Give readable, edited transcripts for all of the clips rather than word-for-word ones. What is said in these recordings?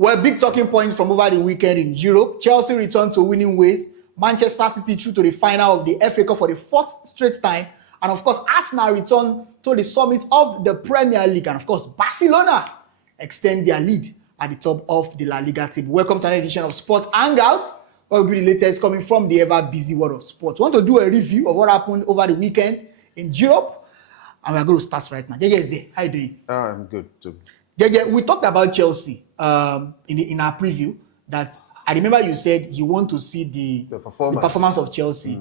Well, big talking points from over the weekend in Europe. Chelsea returned to winning ways. Manchester City through to the final of the FA Cup for the 4th straight time. And of course, Arsenal returned to the summit of the Premier League. And of course, Barcelona extend their lead at the top of the La Liga table. Welcome to another edition of Sport Hangout, where we'll be the latest coming from the ever-busy world of sports. We want to do a review of what happened over the weekend in Europe. And we're going to start right now. JJ, how are you doing? I'm good too. JJ, we talked about Chelsea in our preview. That I remember you said you want to see the performance of Chelsea.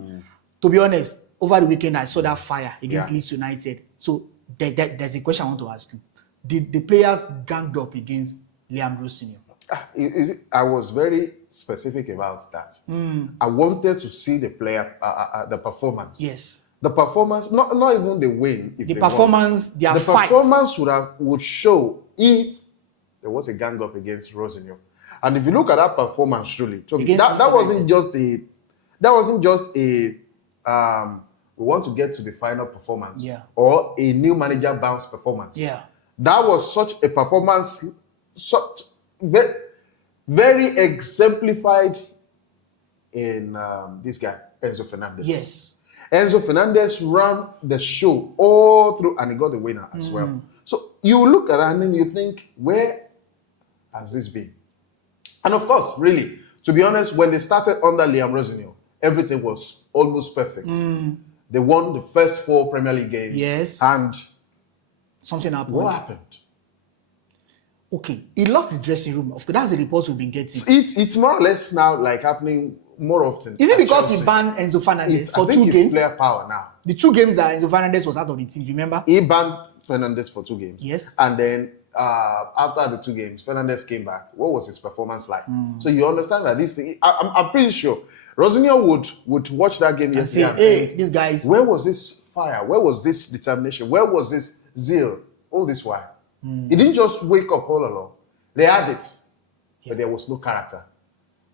To be honest, over the weekend I saw that fire against Leeds United. So there's a question I want to ask you. Did the players ganged up against Liam Rossinier? I was very specific about that. I wanted to see the player, the performance. Yes. The performance, not even the win. If the performance, the performance would show if there was a gang up against Rossinier. And if you look at that performance, truly, that wasn't just a we want to get to the final performance or a new manager bounce performance. Yeah. That was such a performance, such very exemplified in this guy, Enzo Fernandez. Yes. Enzo Fernandez ran the show all through and he got the winner as well. So you look at that and then you think, where has this been? And of course, really, to be honest, when they started under Liam Rossinier, everything was almost perfect. They won the first 4 Premier League games. Yes. And something happened. What happened? Okay, he lost his dressing room. Of course, that's the reports we've been getting. It's more or less now like happening more often. Is it because he banned Enzo Fernandez for 2 games? Player power now. The 2 games that Enzo Fernandez was out of the team, remember? He banned Fernandez for 2 games. Yes. And then after the 2 games, Fernandez came back. What was his performance like? So you understand that this thing, I'm pretty sure Rossinier would watch that game yesterday and say, hey, these guys. Where was this fire? Where was this determination? Where was this zeal? All this while. He didn't just wake up all along. They had it, but there was no character.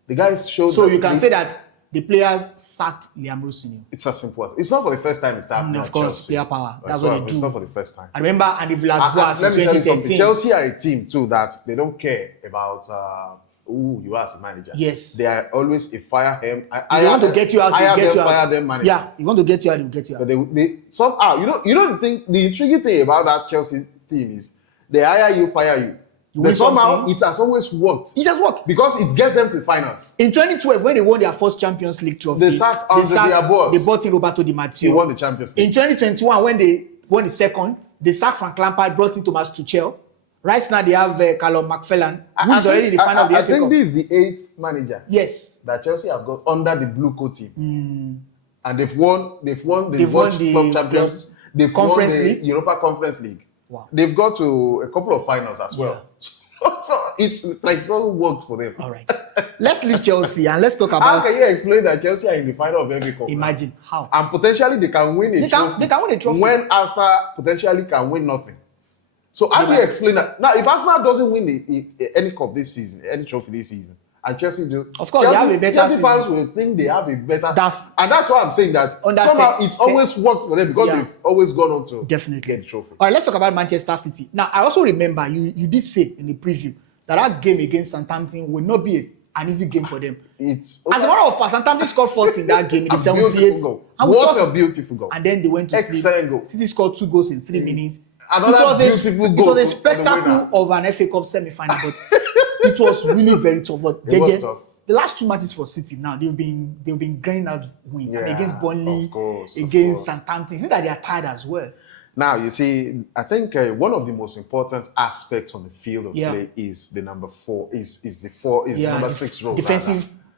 The guys showed. So you can say that the players sacked Liam Rossinier. It's as simple as it's not for the first time it's happening. Of course, player power. That's what they do. It's not for the first time. I remember, and if Villas-Boas in 2013. Chelsea are a team too that they don't care about who you are as a manager. Yes, they are always a fire him. I want to get you out. They get you out. Fire them manager. Yeah, you want to get you out. They get you out. But they somehow you know the intriguing thing about that Chelsea team is they hire you, fire you. But somehow it has always worked. It has worked because it gets them to the finals. In 2012, when they won their first Champions League trophy, they sat their boss. They brought in Roberto Di Matteo. They won the Champions League. In 2021, when they won the second, they sacked Frank Lampard, brought in Thomas Tuchel. Right now, they have Callum McFarlane, who's already in the final of the FA Cup. I think this is the 8th manager. Yes, that Chelsea have got under the blue coat team, and they've won the club champions. They've won the Europa Conference League. Wow. They've got to a couple of finals as well. So it's like it all worked for them. All right. Let's leave Chelsea and let's talk about. How can you explain that Chelsea are in the final of every cup? Imagine how. And potentially they can win a trophy. They can win a trophy. When Arsenal potentially can win nothing. So how do you explain that? Now, if Arsenal doesn't win any cup this season, any trophy this season, and Chelsea do, of course, they have a better Chelsea fans will think they have a better. And that's why I'm saying that somehow it's always worked for them because they've always gone on to get the trophy. All right, let's talk about Manchester City. Now, I also remember you did say in the preview that game against Southampton will not be an easy game for them. As a matter of fact, Southampton scored first in that game in the 78th. What a beautiful goal! And then they went to sleep. Goal. City scored 2 goals in 3 minutes. Another beautiful goal. It was a spectacle of an FA Cup semi-final, but it was really very tough. But the last 2 matches for City now, they've been grinding out wins against Burnley, against Southampton. See that they are tired as well. Now, you see, I think one of the most important aspects on the field of play is the number 4, is the number 6 role.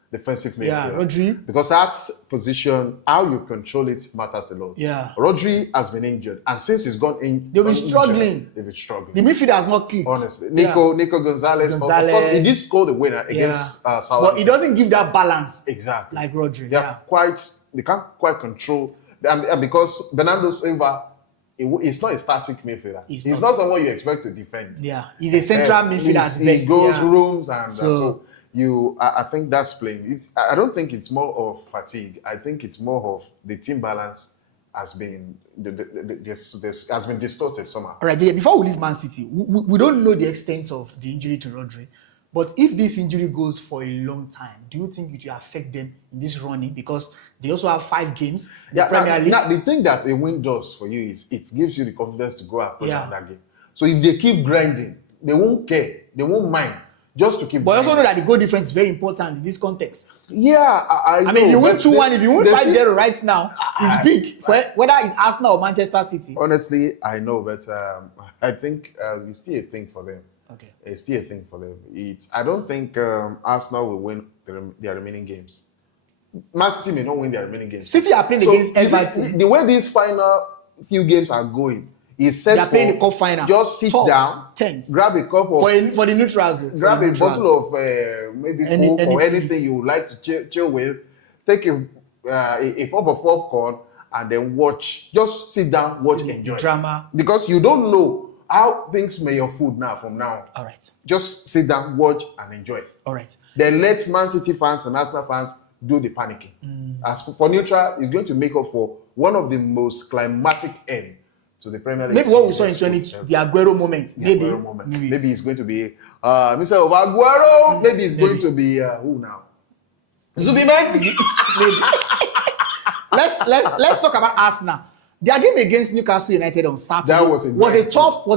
Defensive midfield. Yeah, Rodri. Because that position, how you control it matters a lot. Yeah. Rodri has been injured, and since he's gone in, they've been struggling. The midfield has not clicked. Honestly, Nico Gonzalez. Of course, he did score the winner against Southampton. But he doesn't give that balance. Exactly. Like Rodri. They can't quite control, and because Bernardo Silva. It's not a static midfielder. He's not someone you expect to defend. Yeah, he's a central midfielder. He goes rooms and so I think that's playing. I don't think it's more of fatigue. I think it's more of the team balance has been has been distorted somehow. All right, before we leave Man City, we don't know the extent of the injury to Rodri, But if this injury goes for a long time, do you think it will affect them in this running? Because they also have 5 games in the Premier League. Now, the thing that a win does for you is it gives you the confidence to go and play another game. So if they keep grinding, they won't care. They won't mind. Just to keep. But you also know that the goal difference is very important in this context. Yeah, I mean, if you win 2-1, if you win 5-0 right now, it's big. For whether it's Arsenal or Manchester City. Honestly, I know, but I think it's still a thing for them. Okay. It's still a thing for them. I don't think Arsenal will win their remaining games. Man City may not win their remaining games. City are playing against Everton. The way these final few games are going, is set. They are playing the cup final. Just sit down, tense. grab a cup of for the neutrals. Grab a bottle of maybe Coke or anything you would like to chill with. Take a pop of popcorn and then watch. Just sit down, watch, enjoy. Drama. Because you don't know how things may your food now from now on. All right. Just sit down, watch, and enjoy. All right. Then let Man City fans and Arsenal fans do the panicking. As for neutral, it's going to make up for one of the most climatic end to the Premier League. Maybe what we saw in 22, the Aguero moment. Maybe it's going to be Mr. Aguero. Maybe it's going to be who now? Zubimendi. Maybe. Let's talk about Arsenal. Their game against Newcastle United on Saturday that was a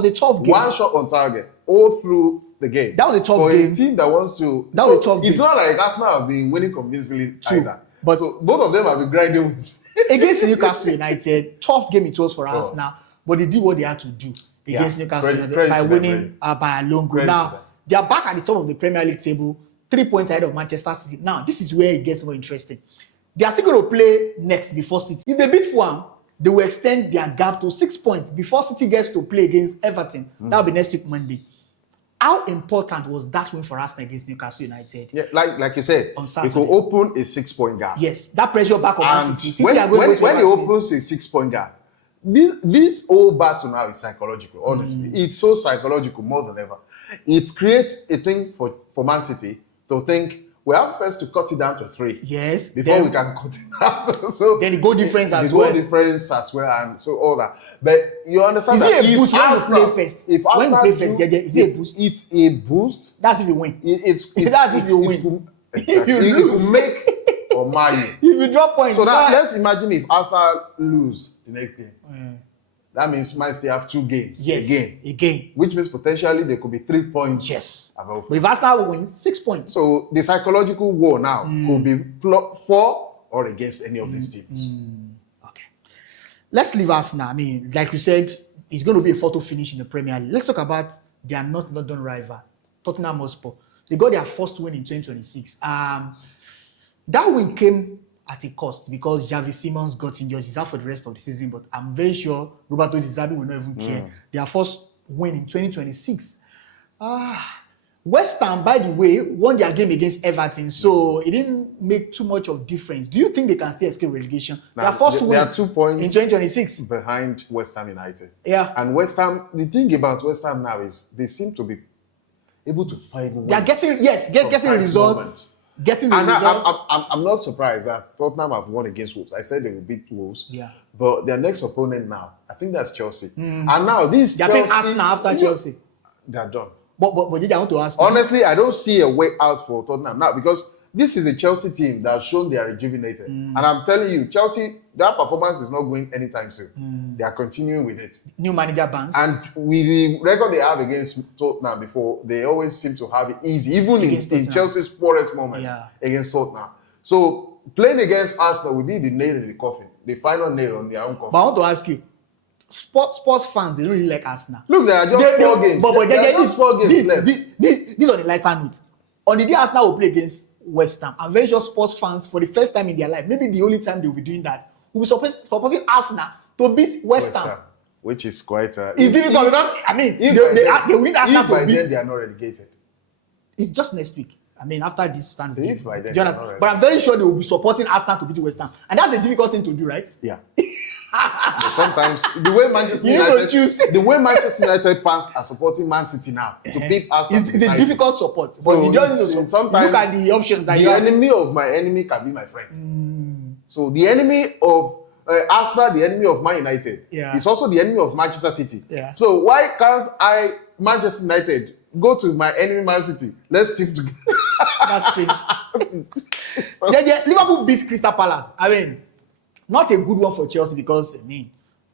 tough game. One shot on target all through the game. That was a tough for game. A team that wants to. That was a tough game. It's not like Arsenal have been winning convincingly either. But so both of them have been grinding wins. Against Newcastle United, tough game it was for Arsenal, but they did what they had to do against Newcastle United by winning by a long goal. Now, they are back at the top of the Premier League table, 3 points ahead of Manchester City. Now, this is where it gets more interesting. They are still going to play next before City. If they beat Fulham, they will extend their gap to 6 points before City gets to play against Everton. That will be next week, Monday. How important was that win for Arsenal against Newcastle United? Yeah, like you said, on Saturday. It will open a 6-point gap. Yes, that pressure back on Man City. When it opens a 6-point gap, this whole battle now is psychological, honestly. It's so psychological more than ever. It creates a thing for Man City to think, we have first to cut it down to 3. Yes. Before we can cut it down. So then the goal difference as well. The goal difference as well, and so all that. But you understand is that it a boost when you play first? If when you play first, is it a boost? It's a boost. That's if you win. That's if you win. If you lose, make or mar you. If you drop points. So now let's imagine if Arsenal lose the next game. That means Man City have 2 games. Yes. Again. Which means potentially there could be 3 points. Yes. Above. But if Arsenal wins, 6 points. So the psychological war now could be for or against any of these teams. Okay. Let's leave Arsenal. I mean, like you said, it's going to be a photo finish in the Premier League. Let's talk about their North London rival, Tottenham Hotspur. They got their first win in 2026. That win came at a cost because Javi Simons got injured. He's out for the rest of the season, but I'm very sure Roberto Di Zerbi will not even care. Their first win in 2026. West Ham, by the way, won their game against Everton, so it didn't make too much of difference. Do you think they can still escape relegation? Now, their first win are 2 points in 2026 behind West Ham United. Yeah. And West Ham, the thing about West Ham now is they seem to be able to find wins. They are getting results. I'm not surprised that Tottenham have won against Wolves. I said they will beat Wolves. Yeah. But their next opponent now, I think that's Chelsea. And now this they are playing Arsenal after Chelsea. They are done. But I want to ask you. Honestly, I don't see a way out for Tottenham now because this is a Chelsea team that has shown they are rejuvenated. And I'm telling you, Chelsea, their performance is not going anytime soon. They are continuing with it. New manager bans. And with the record they have against Tottenham before, they always seem to have it easy, even in Chelsea's poorest moment against Tottenham. So playing against Arsenal will be the nail in the coffin, the final nail on their own coffin. But I want to ask you, sports fans, they don't really like Arsenal. Look, there are just 4 games. But there are just 4 games left. This on the lighter note. On the day Arsenal will play against West Ham, I'm very sure sports fans, for the first time in their life, maybe the only time they will be doing that, will be supposing Arsenal to beat West Ham. Which is quite... it's difficult because, I mean, they will need Arsenal to beat... Then they are not relegated. It's just next week. I mean, after this round. But I'm very sure they will be supporting Arsenal to beat West Ham. And that's a difficult thing to do, right? Yeah. Sometimes the way Manchester United fans are supporting Man City now to beat Arsenal, it's a difficult support. But you just sometimes look at the options that the enemy of my enemy can be my friend. So the enemy of Arsenal, the enemy of Man United, is also the enemy of Manchester City. Yeah. So why can't Manchester United go to my enemy Man City. Let's stick together. That's strange. Yeah, Liverpool beat Crystal Palace. I mean, not a good one for Chelsea because I mean,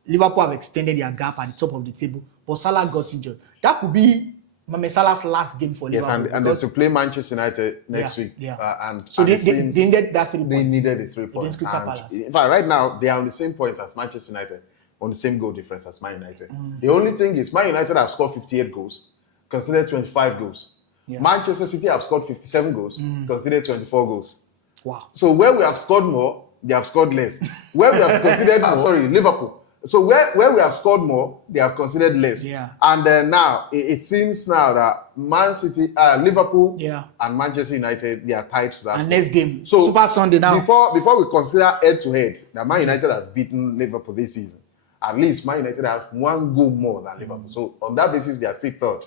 Liverpool have extended their gap at the top of the table, but Salah got injured. That could be Mohamed Salah's last game for Liverpool. Yes, and they're to play Manchester United next week. Yeah. And so they needed that 3 points. They needed the 3 points. Against Crystal Palace. In fact, right now, they are on the same point as Manchester United, on the same goal difference as Man United. The only thing is, Man United have scored 58 goals, considered 25 goals. Yeah. Manchester City have scored 57 goals, considered 24 goals. Wow. So where we have scored more, they have scored less. Where we have considered more, Liverpool. So where we have scored more, they have considered less. Yeah. And now it seems now that Man City, Liverpool, and Manchester United, they are tied to that. And next game, so Super Sunday now. Before we consider head-to-head, that Man United have beaten Liverpool this season. At least Man United have 1 goal more than Liverpool. So on that basis, they are still third,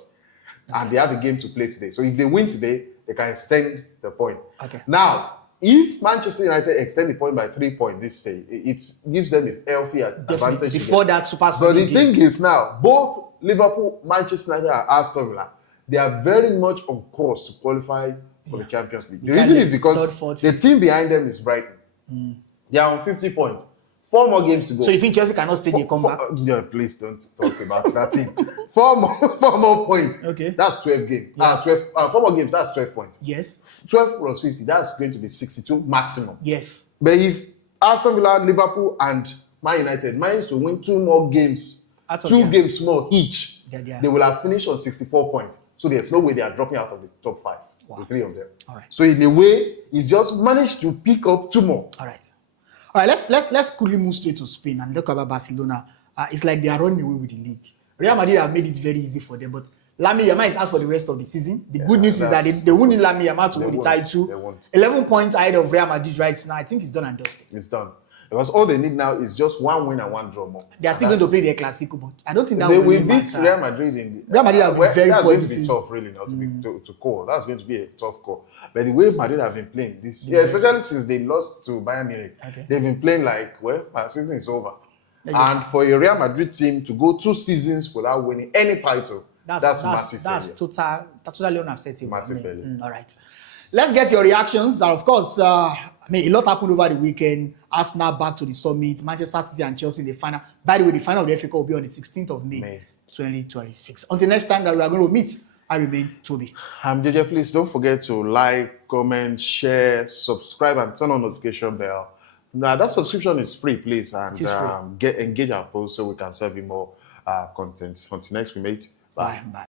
and they have a game to play today. So if they win today, they can extend the point. Okay. Now, if Manchester United extend the point by 3 points this day, it gives them a healthy advantage. Before that Super Sunday. But the thing is now, both Liverpool, Manchester United, and Aston Villa, they are very much on course to qualify for the Champions League. The reason is because the team behind them is Brighton. They are on 50 points. 4 more games to go. So you think Chelsea cannot stay their comeback? No, please don't talk about that thing. 4 more points. Okay. That's 12 games. 4 more games, that's 12 points. Yes. 12 plus 50, that's going to be 62 maximum. Yes. But if Aston Villa, Liverpool, and Man United manage to win 2 more games, 2 games more each, they will have finished on 64 points. So there's no way they are dropping out of the top 5. Wow. The 3 of them. All right. So in a way, he's just managed to pick up 2 more. All right. All right, let's quickly move straight to Spain and talk about Barcelona. It's like they are running away with the league. Real Madrid have made it very easy for them, but Lamine Yamal is out for the rest of the season. The good news is that they won't need Lamine Yamal to win the title. 11 points ahead of Real Madrid right now. I think it's done and dusted. It's done. Because all they need now is just 1 win and 1 draw more. They are still going to play their Clasico, but I don't think that will really beat matter. Real Madrid in the, Real Madrid have been very that's poor going to be tough, really, not to call. That's going to be a tough call. But the way Madrid have been playing this year, especially since they lost to Bayern Munich, they've been playing like, well, my season is over. And for a Real Madrid team to go 2 seasons without winning any title, that's massive failure. That's totally unacceptable. Massive failure. All right. Let's get your reactions. And of course, I mean, a lot happened over the weekend. Arsenal back to the summit. Manchester City and Chelsea in the final. By the way, the final of the FA Cup will be on the 16th of May 2026. Until next time that we are going to meet, I remain Toby. I'm JJ. Please don't forget to like, comment, share, subscribe, and turn on notification bell. Now, that subscription is free, please. And engage our post so we can serve you more content. Until next we meet. Bye. Bye.